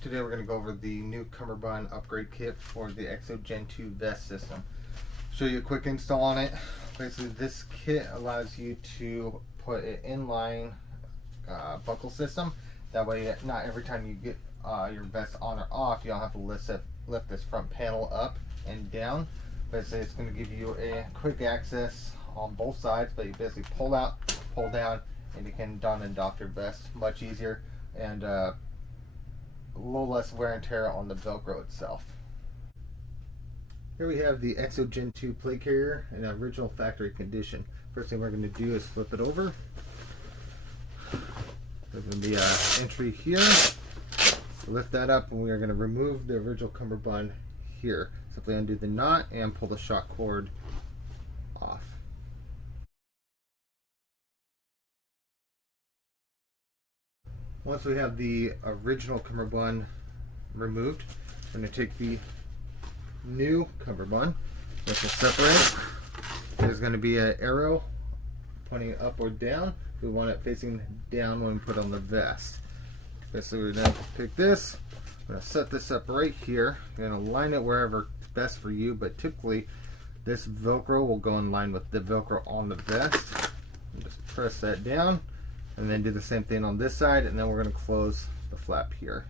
Today we're going to go over the new Cummerbund Upgrade Kit for the EXO Gen 2 Vest system. Show you a quick install on it. Basically, this kit allows you to put an inline buckle system. That way, not every time you get your vest on or off, you don't have to lift this front panel up and down. Basically, it's going to give you a quick access on both sides, but you basically pull out, pull down, and you can don and doff your vest much easier and a little less wear and tear on the Velcro itself. Here we have the EXO Gen 2 plate carrier in original factory condition. First thing we're going to do is flip it over. There's going to be an entry here. Lift that up and we are going to remove the original cummerbund here. Simply undo the knot and pull the shock cord off. Once we have the original cummerbund removed, we're going to take the new cummerbund, which is separate. There's going to be an arrow pointing up or down. We want it facing down when we put on the vest. Basically, we're going to pick this. I'm going to set this up right here. You're going to line it wherever it's best for you, but typically this Velcro will go in line with the Velcro on the vest. And just press that down, and then do the same thing on this side, and then we're going to close the flap here.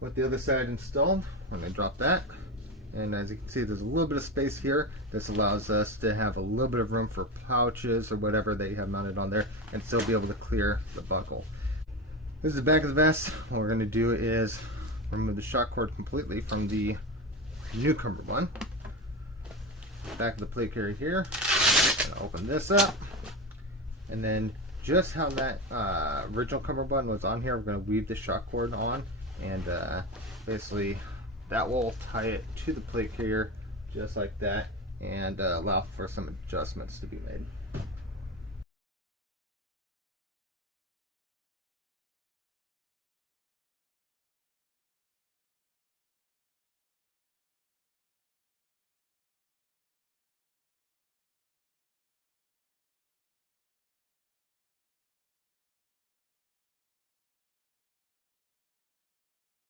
With the other side installed, I'm going to drop that, and as you can see, there's a little bit of space here. This allows us to have a little bit of room for pouches or whatever that you have mounted on there and still be able to clear the buckle. This is the back of the vest. What we're going to do is remove the shock cord completely from the new cummerbund. Back of the plate carrier here. Open this up, and then just how that original cummerbund was on here, we're going to weave the shock cord on, and basically that will tie it to the plate carrier just like that and allow for some adjustments to be made.